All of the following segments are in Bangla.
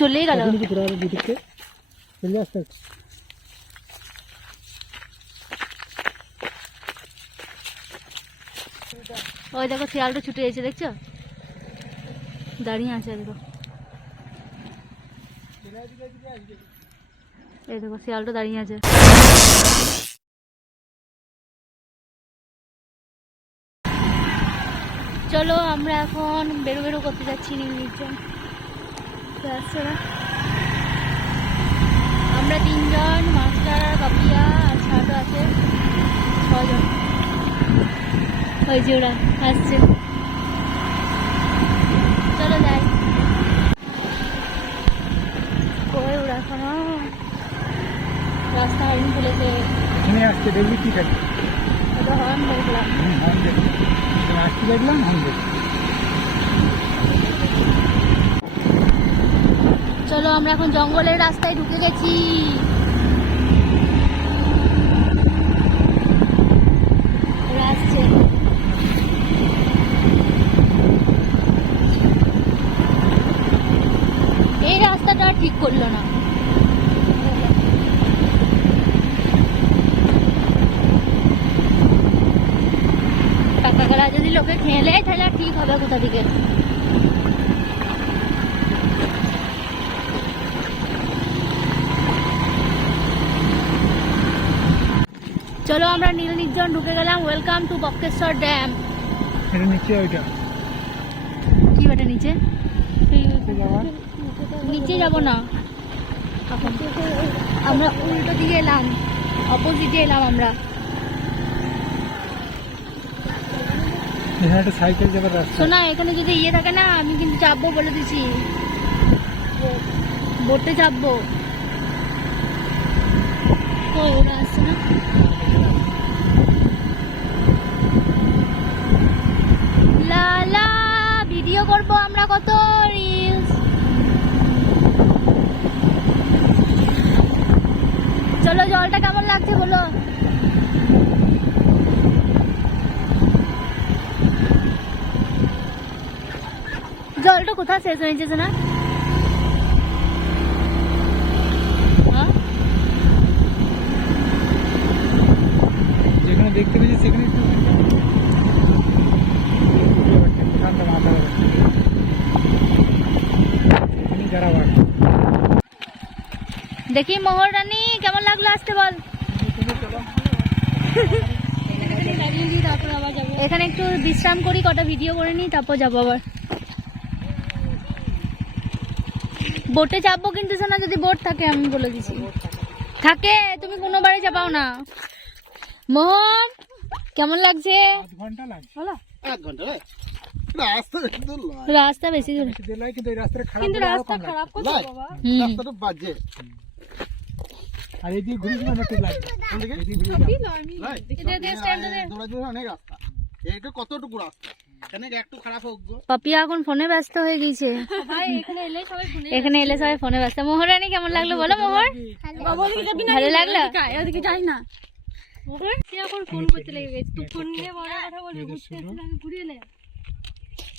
চলেই গেল। ওই দেখো শিয়ালটা ছুটে এসে, দেখছো দাঁড়িয়ে আছে, দেখো এই দেখো শিয়ালটা দাঁড়িয়ে আছে। চলো আমরা এখন বেরো বেরো করতে যাচ্ছি নির্জন। আমরা 3 জন, মাস্টার আর পাপিয়া আর ছাড়ো আছে 6 জন। ওই যে ওরা আসছে, চলো যাই। কই ওরা এখনো রাস্তা হরিণ খুলেছে। এখানে আসতে দেখবি কি থাকে, ওটা হর্ন দেখলাম, আসতে দেখলাম। চলো আমরা এখন জঙ্গলের রাস্তায় ঢুকে গেছি। ওরা আসছে। এই রাস্তাটা ঠিক করলো না। টাকাগুলা যদি লোকে খেলে তাহলে ঠিক হবে কোথা থেকে। চলো আমরা নীল নির্জন ঢুকে গেলাম। Welcome to Bakreshwar dam. এটা নিচে ওইটা কি বেটা নিচে? নিচে যাব না, আমরা উল্টো দিকে এলাম, অপোজিটে এলাম আমরা। এখানে একটা সাইকেল যাবার রাস্তা। শোনা, এখানে যদি ইয়ে থাকে না, আমি কিন্তু চাপবো বলে দিছি, বোটে চাপবো। ওরা আসছে না? লালা ভিডিও করবো আমরা কত রিলস। চলো জলটা কেমন লাগছে বলো। জলটা কোথায় শেষ হয়ে যেছে না? যেখানে দেখতে পেয়েছি সেখানে দেখি মোহর রানী কেমন লাগলো আসতে বল। এখানে একটু বিশ্রাম করি, কটা ভিডিও করে নিই, তারপর যাবো আবার। বোটে চাপবো কিন্তু শোনা, যদি বোট থাকে, আমি বলে দিছি থাকে, তুমি কোনো বাড়ি চাপাও না। মোহন কেমন লাগছে? রাস্তা বেশি দূর, কিন্তু রাস্তা খারাপ রাস্তাটা বাজে। আর এদিকে ঘুরে একটু লাগবে, অনেক রাস্তা, এটা কতটুকু রাস্তা একটু খারাপ হোক। পাপিয়া এখন ফোনে ব্যস্ত হয়ে গেছে। এখানে এলে সবাই ফোনে ব্যস্ত। মোহরানি কেমন লাগলো বলো? মোহর ভালো লাগলো? যাই না, এখন ফোন করতে লেগে গেছে। তুই ফোন নিয়ে বড় কথা বলবি, ঘুরতে আসলে ঘুরিয়ে এলে।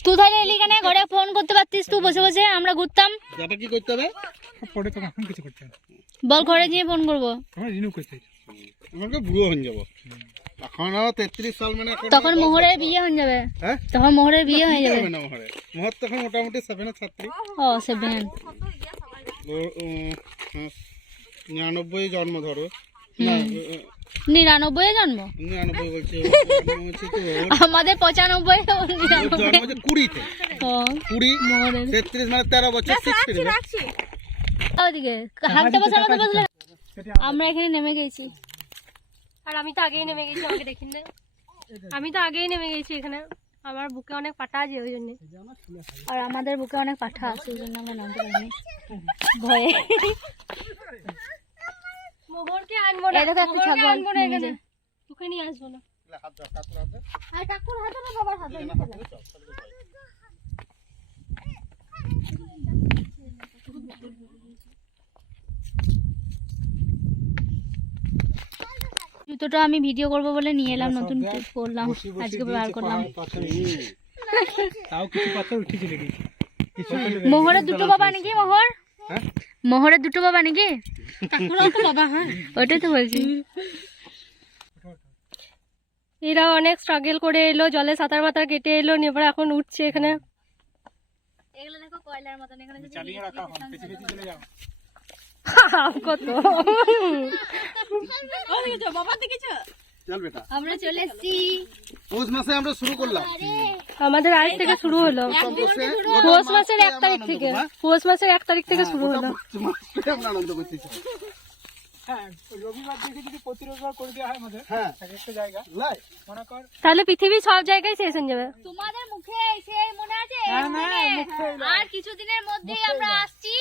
তুই তাহলে এলি কেন? ঘরে ফোন করতে পারতিস তুই বসে বসে, আমরা ঘুরতাম। যাবে কি করতে হবে পরে, তো এখন কিছু করতে হবে। বল ঘরে গিয়ে ফোন করবো। আমার রিনিউ করতে আমাকে বুড়ো হয়ে যাব এখন, 33 সাল মানে তখন মোহরের বিয়ে হয়ে যাবে। হ্যাঁ, তখন মোহরের বিয়ে হয়ে যাবে। মোহর তখন মোটামুটি 7 এর ছাত্রী। ও 7 99 জন্ম ধরো, 99 জন্ম, 99 বলছে আমাদের 95 জন্ম 20-তে, 20 33 মানে 13 বছর। 6 পেরিয়ে ওদিকে হাঁটতে বসানো তো বসলে। আমরা এখানে নেমে গেছি। আর আমি তো আগেই নেমে গেছি, আমাকে দেখিন না। আমি তো আগেই নেমে গেছি এখানে, আমার বুকে অনেক পাটা আছে ওই জন্য। আর আমাদের বুকে অনেক পাঠা আছে, ওই জন্য আমরা নামতে পারিনি ভয়ে। মোহরকে আনবো না, মোহরকে আনবো না এখানে, তোকে নিয়ে আসবো না। আর কাকুর হাতে না, বাবার হাতে। জুতোটা আমি ভিডিও করব বলে নিয়ে এলাম, নতুন পরলাম, আজকে বার করলাম। তাও কিছু পাথর উঠে চলে গেছে। মোহরের দুটো বাবা নাকি? মোহর হ্যাঁ মোহরের দুটো বাবা নাকি? বাবা, হ্যাঁ ওটাই তো বলছি। এরা অনেক স্ট্রাগল করে এলো, জলে সাঁতার মাতার কেটে এলো, নিয়ে পরে এখন উঠছে এখানে। এগুলো দেখো কয়লার মতন, এখানে যদি কত চল বেটা, আমরা চলে এসেছি। পৌষ মাসে আমরা শুরু করলাম। আমাদের আজ থেকে শুরু হলো, প্রথম বসে পৌষ মাসের 1 তারিখ থেকে, পৌষ মাসের 1 তারিখ থেকে শুরু হলো। আমরা আনন্দ করতেছি। হ্যাঁ, রবিবার থেকে যদি প্রতি রবিবার করে দেওয়া হয় আমাদের হ্যাঁ এক একটা জায়গা, লাই মনে কর তাহলে পৃথিবীর সব জায়গায় শেষ হয়ে যাবে। তোমাদের মুখে সেই মনে আছে? হ্যাঁ, না, মুখে না। আর কিছুদিনের মধ্যেই আমরা আসছি।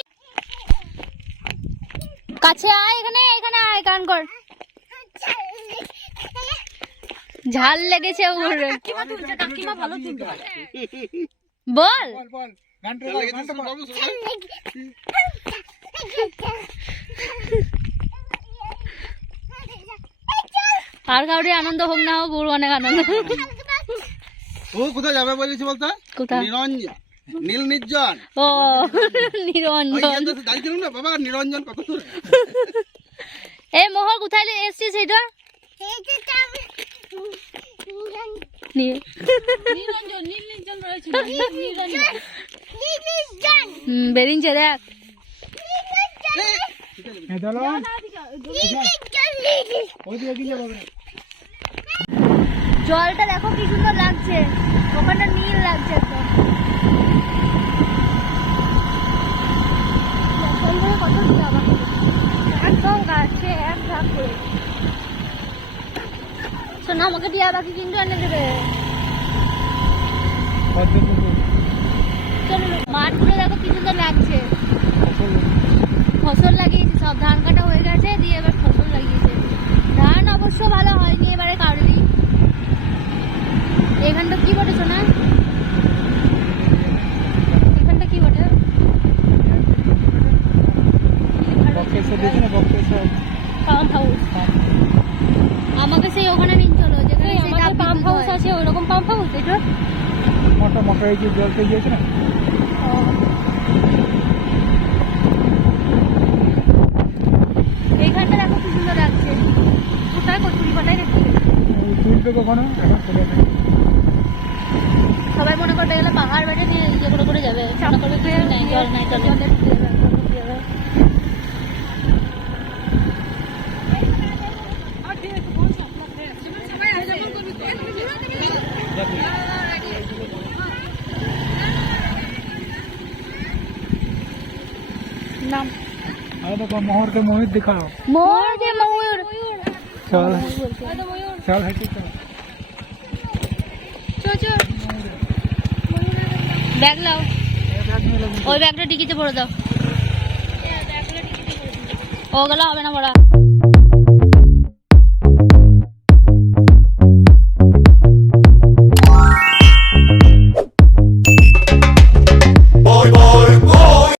কাছে আয়, এখানে এখানে আয়, গান কর। ঝাল লেগেছে ওর। বল বল বল গানটা চল বল, লেগে গানটা শুরু বল। করবো, শুরু করবো। আর কাউরি আনন্দ হোক না হোক, ওর অনেক আনন্দ। ও কোথায় যাবে বলেছি বলতো? কোথায়? নিরঞ্জন, নীল নির্জন। ও ওই নিরঞ্জন। যে দাঁড়িয়েছিলাম না বাবা, নিরঞ্জন কত দূরে? এই মোহর কোথায় এসছিস এটা? নিয়ে বেরিয়েছে দেখ। হ্যাঁ, চলো ওইদিকে এগিয়ে যাবো। জলটা দেখো কি সুন্দর লাগছে, ওখানটা নীল লাগছে একদম। কত একদম গাছে এক ধাপ করে। শোনো, আমাকে টিয়া পাখি কিন্তু এনে দেবে। চলো, মাঠগুলো দেখো কি সুন্দর লাগছে। ফসল লাগিয়েছে, সব ধান কাটা হয়ে গেছে, দিয়ে এবার ফসল লাগিয়েছে। ধান অবশ্য ভালো হয়নি এবারে কারোরই। এখানটা কি বটে শোনা? এখানটা কি বটে? Pump house. আমাকে সেই ওখানে নিয়ে চলো, যেখানে সেই আমাদের তাপবিদ্যুৎ পাম্প হাউস হয়। আছে, ওরকম পাম্প হাউস এটা। মোটা মোটা এই যে জল পেয়ে গিয়েছে না, এইখানটা দেখো কি সুন্দর লাগছে। কোথায় কচুরি পাতায় নাকি? ওই তুলবে কখনো, এখন চলে না। সবাই মনে করতে গেলে পাহাড় বেটে নিয়ে ইয়ে করে করে যাবে, মনে করবে কিছু নাই, জল নাই, জলে জলে ঢুকে যাবে, একদম ঢুকে যাবে। নাম अरे देखो मोहर के मोहित दिखाओ। মোর যে ময়ূর। चल चल हटी चल। ব্যাগ লাও, ওই ব্যাগটা ডিকিতে পড়ে দাও। ও গেলে হবে না বড়া।